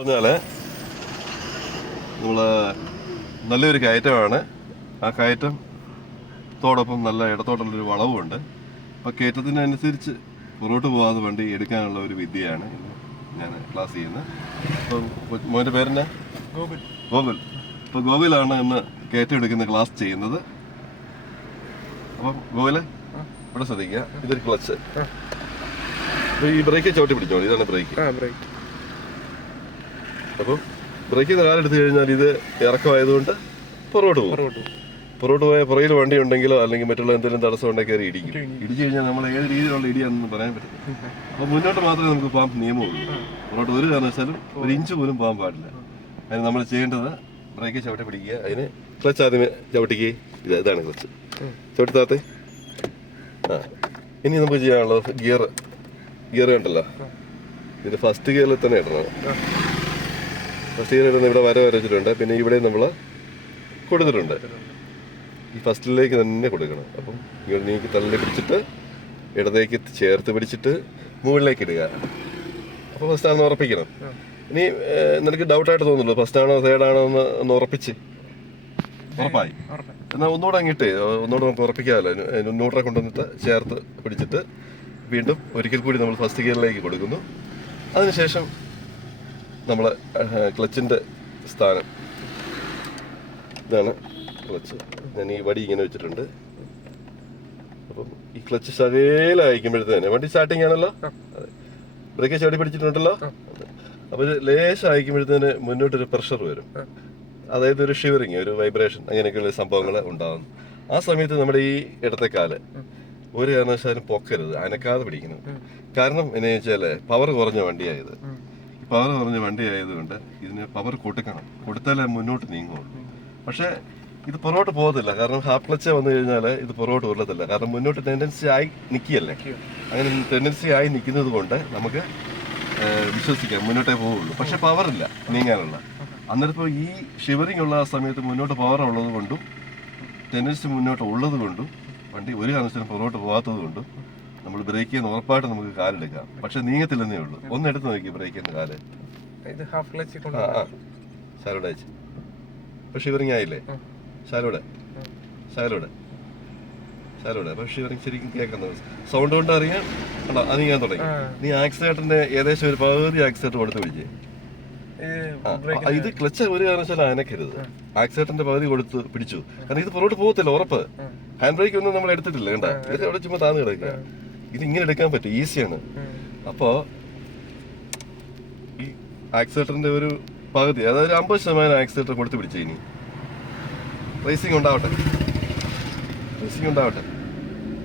പറഞ്ഞാൽ നമ്മൾ നല്ലൊരു കയറ്റമാണ്. ആ കയറ്റം തോടൊപ്പം നല്ല ഇടത്തോട്ടുള്ളൊരു വളവുമുണ്ട് അപ്പോൾ കയറ്റത്തിനനുസരിച്ച് പുറകോട്ട് പോകാതെ വണ്ടി എടുക്കാനുള്ള ഒരു വിദ്യയാണ് ഞാൻ ക്ലാസ് ചെയ്യുന്നത്. അപ്പം മോന്റെ പേരെന്നാ? ഗോകുൽ. ഗോകുൽ. അപ്പോൾ ഗോകുലാണ് ഇന്ന് കയറ്റം എടുക്കുന്ന ക്ലാസ് ചെയ്യുന്നത്. അപ്പം ഗോകുലെ ഇവിടെ ശ്രദ്ധിക്കുക. ഇതൊരു ക്ലച്ച്. അപ്പോൾ ഈ ബ്രേക്ക് ചവിട്ടി പിടിച്ചോളൂ. ഇതാണ് ബ്രേക്ക് ആ ബ്രേക്ക് അപ്പം ബ്രേക്കിൽ നിന്ന് കാലെടുത്ത് കഴിഞ്ഞാൽ ഇത് ഇറക്കമായതുകൊണ്ട് പുറകോട്ട് പോകും. പുറകോട്ട് പോയാൽ പോയ പുറകിൽ വണ്ടി ഉണ്ടെങ്കിലോ അല്ലെങ്കിൽ മറ്റുള്ള എന്തെങ്കിലും തടസ്സം ഉണ്ടെങ്കിൽ കയറി ഇടിക്കും. ഇടിച്ചു കഴിഞ്ഞാൽ നമ്മൾ ഏത് രീതിയിലുള്ള ഇടിയാണെന്ന് പറയാൻ പറ്റില്ല. അപ്പോൾ മുന്നോട്ട് മാത്രമേ നമുക്ക് പാമ്പ് നിയമമുള്ളൂ പുറകോട്ട് ഒരു കാരണവശാലും ഒരു ഇഞ്ച് പോലും പാമ്പ് പാടില്ല. അതിന് നമ്മൾ ചെയ്യേണ്ടത് ബ്രേക്ക് ചവിട്ടി പിടിക്കുക. അതിന് ക്ലച്ച് ആദ്യമേ ചവിട്ടിക്കുക ഇത് ഇതാണ് ക്ലച്ച്. ചവിട്ടി താത്തേ. ആ. ഇനി നമുക്ക് ചെയ്യാനുള്ളത് ഗിയർ. ഗിയർ കണ്ടല്ലോ? ഇതിന് ഫസ്റ്റ് ഗിയറിൽ തന്നെ ഇടണം. ഇടുന്ന ഇവിടെ വര വരച്ചിട്ടുണ്ട്. പിന്നെ ഇവിടെ നമ്മൾ കൊടുത്തിട്ടുണ്ട്. ഈ ഫസ്റ്റിലേക്ക് തന്നെ കൊടുക്കണം. അപ്പം ഇങ്ങനെ നീക്കി തള്ളി പിടിച്ചിട്ട് ഇടത്തേക്ക് ചേർത്ത് പിടിച്ചിട്ട് മുകളിലേക്ക് ഇടുക. അപ്പോൾ ഫസ്റ്റ് ആണെന്ന് ഉറപ്പിക്കണം. ഇനി നിനക്ക് ഡൗട്ടായിട്ട് തോന്നുന്നു ഫസ്റ്റ് ആണോ തേർഡ് ആണോ എന്ന് ഒന്ന് ഉറപ്പിച്ച്. ഉറപ്പായി. എന്നാൽ ഒന്നുകൂടെ അങ്ങിട്ട് ഒന്നുകൂടെ നമുക്ക് ഉറപ്പിക്കാമല്ലോ. ന്യൂട്രെ കൊണ്ടുവന്നിട്ട് ചേർത്ത് പിടിച്ചിട്ട് വീണ്ടും ഒരിക്കൽ കൂടി നമ്മൾ ഫസ്റ്റ് ഗിയറിലേക്ക് കൊടുക്കുന്നു. അതിനുശേഷം നമ്മൾ ക്ലച്ചിന്റെ സ്ഥാനം. ഇതാണ് ക്ലച്ച്. ഞാൻ ഈ വടി ഇങ്ങനെ വെച്ചിട്ടുണ്ട്. അപ്പം ഈ ക്ലച്ച് ശകയിലയക്കുമ്പോഴത്തേന് വണ്ടി സ്റ്റാർട്ടിങ് ആണല്ലോ? ബ്രേക്ക് ചാടി പിടിച്ചിട്ടുണ്ടല്ലോ. അപ്പോൾ ലേശം അയക്കുമ്പോഴത്തേന് മുന്നോട്ടൊരു പ്രഷർ വരും. അതായത് ഒരു ഷിവറിങ് ഒരു വൈബ്രേഷൻ അങ്ങനെയൊക്കെയുള്ള സംഭവങ്ങൾ ഉണ്ടാകുന്നു ആ സമയത്ത് നമ്മുടെ ഈ ഇടത്തെ കാൽ ഒരു കാരണവശാലും പൊക്കരുത് അനക്കാതെ പിടിക്കണം. കാരണം എന്നു വെച്ചാൽ പവർ കുറഞ്ഞ വണ്ടിയായത്. പവർ കുറഞ്ഞ വണ്ടി ആയതുകൊണ്ട് ഇതിന് പവർ കൊടുക്കണം. കൊടുത്താലേ മുന്നോട്ട് നീങ്ങുള്ളൂ. പക്ഷേ ഇത് പുറകോട്ട് പോകത്തില്ല. കാരണം ഹാഫ് ക്ലച്ച് വന്നു കഴിഞ്ഞാൽ ഇത് പുറകോട്ട് ഉരുളത്തില്ല കാരണം മുന്നോട്ട് ടെൻഡൻസി ആയി നിൽക്കുകയല്ലേ നിൽക്കുക. അങ്ങനെ ടെൻഡൻസി ആയി നിൽക്കുന്നത് കൊണ്ട് നമുക്ക് വിശ്വസിക്കാം. മുന്നോട്ടേ പോവുള്ളൂ. പക്ഷെ പവറില്ല നീങ്ങാനുള്ള. അന്നേരപ്പോൾ ഈ ഷിവറിംഗ് ഉള്ള സമയത്ത് മുന്നോട്ട് പവർ ഉള്ളത് കൊണ്ടും ടെൻഡൻസി മുന്നോട്ട് ഉള്ളത് കൊണ്ടും വണ്ടി ഒരു കാരണത്തിനും പുറകോട്ട് പോകാത്തത് കൊണ്ടും നമ്മൾ ബ്രേക്ക് ചെയ്യുന്ന ഉറപ്പായിട്ട് നമുക്ക് കാലെടുക്കാം പക്ഷെ നീങ്ങത്തില്ലെന്നേ ഉള്ളൂ. ഒന്ന് എടുത്ത് നോക്കി ബ്രേക്ക് ചെയ്യുന്ന കാൽ. ഇത് ഹാഫ് ക്ലച്ച് കൊണ്ട് ആ ആ. ശാലോടെ അയച്ച്. ഇപ്പൊ ഷിവറിങ് ആയില്ലേ. ശാലോടെ. ശാലോടെ. ശാലോടെ അപ്പൊ ഷിവറിങ് ശരിക്കും കേൾക്കുന്നത് സൗണ്ട് കൊണ്ട് അറിയാം കണ്ടോ? അത് ഞാൻ തുടങ്ങി. നീ ആക്സിഡന്റിന്റെ ഏകദേശം ഒരു പകുതി ആക്സിഡന്റ് കൊടുത്ത് പിടിച്ച്. ഇത് ക്ലച്ച് ഒരു കാരണവശാലും അനക്കരുത്. ആക്സിഡന്റിന്റെ പകുതി കൊടുത്ത് പിടിച്ചു. കാരണം ഇത് പുറകോട്ട് പോകത്തില്ല ഉറപ്പ്. ഹാൻഡ് ബ്രേക്ക് ഒന്നും നമ്മൾ എടുത്തിട്ടില്ല കണ്ട? ഇത് അവിടെ ചുമ്മാ താന്ന് കിടക്കുക. ഇത് ഇങ്ങനെ എടുക്കാൻ പറ്റും ഈസിയാണ്. അപ്പോൾ അപ്പോ ഈ ആക്സിലേറ്ററിന്റെ ഒരു പകുതി അതായത് ഒരു അമ്പത് ശതമാനം ആക്സിലേറ്റർ കൊടുത്ത് പിടിച്ചു ഇനി. റേസിംഗ് ഉണ്ടാവട്ടെ. റേസിംഗ് ഉണ്ടാവട്ടെ.